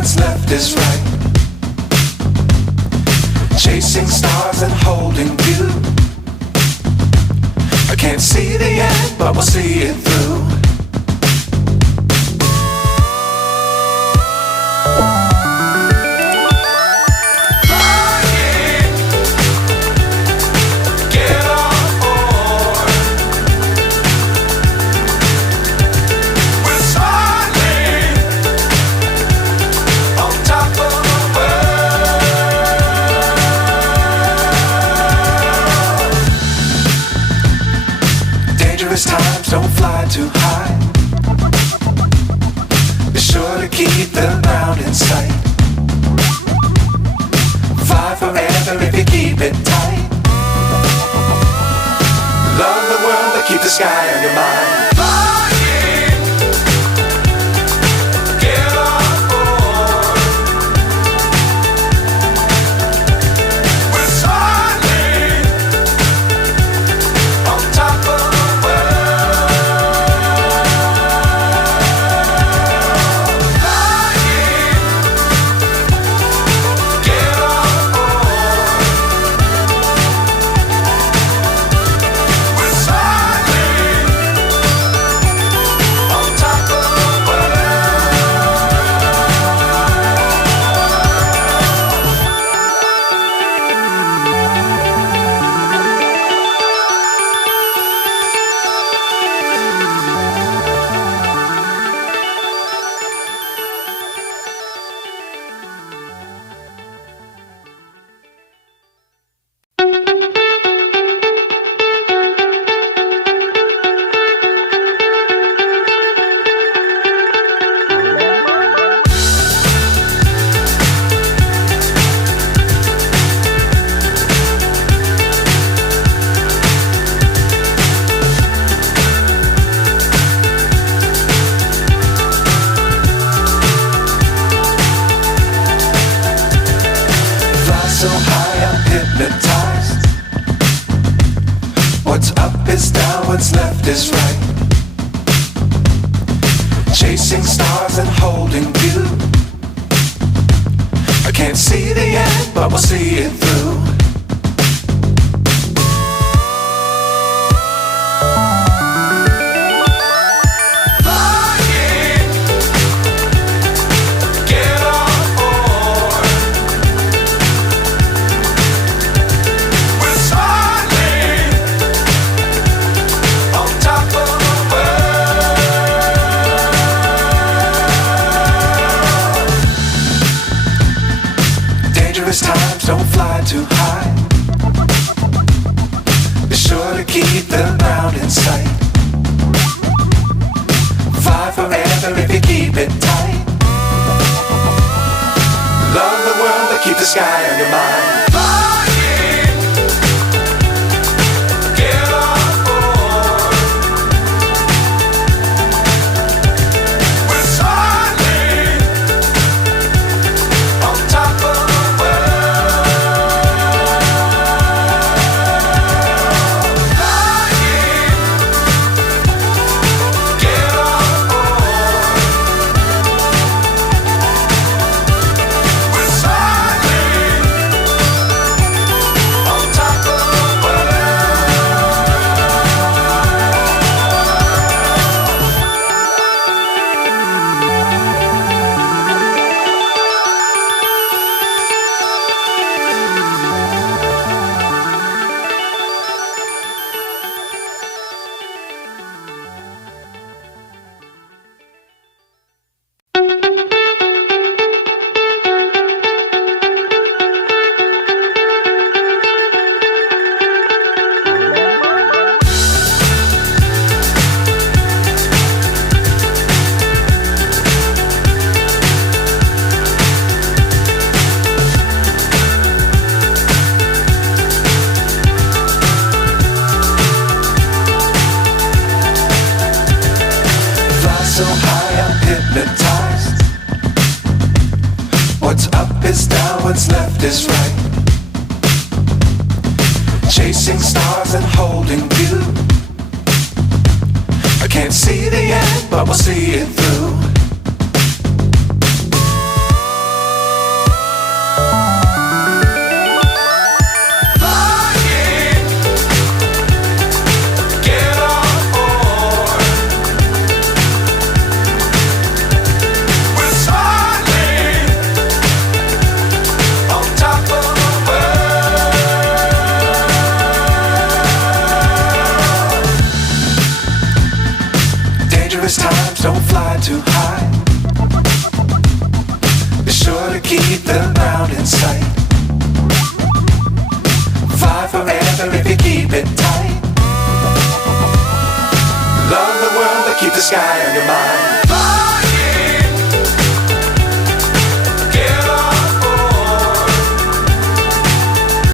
what's left is right. Chasing stars and holding you. I can't see the end, but we'll see it through. Times don't fly too high. Be sure to keep the ground in sight. Fly forever if you keep it tight. Love the world but keep the sky on your mind. So high I'm hypnotized. What's up is down, what's left is right. Chasing stars and holding you. I can't see the end, but we'll see it through. Times don't fly too high. Be sure to keep the ground in sight. Fly forever if you keep it tight. Love the world but keep the sky on your mind. So high I'm hypnotized. What's up is down, what's left is right. Chasing stars and holding you. I can't see the end, but we'll see it through. don't fly too high. Be sure to keep the ground in sight. Fly forever if you keep it tight. Love the world, but keep the sky on your mind.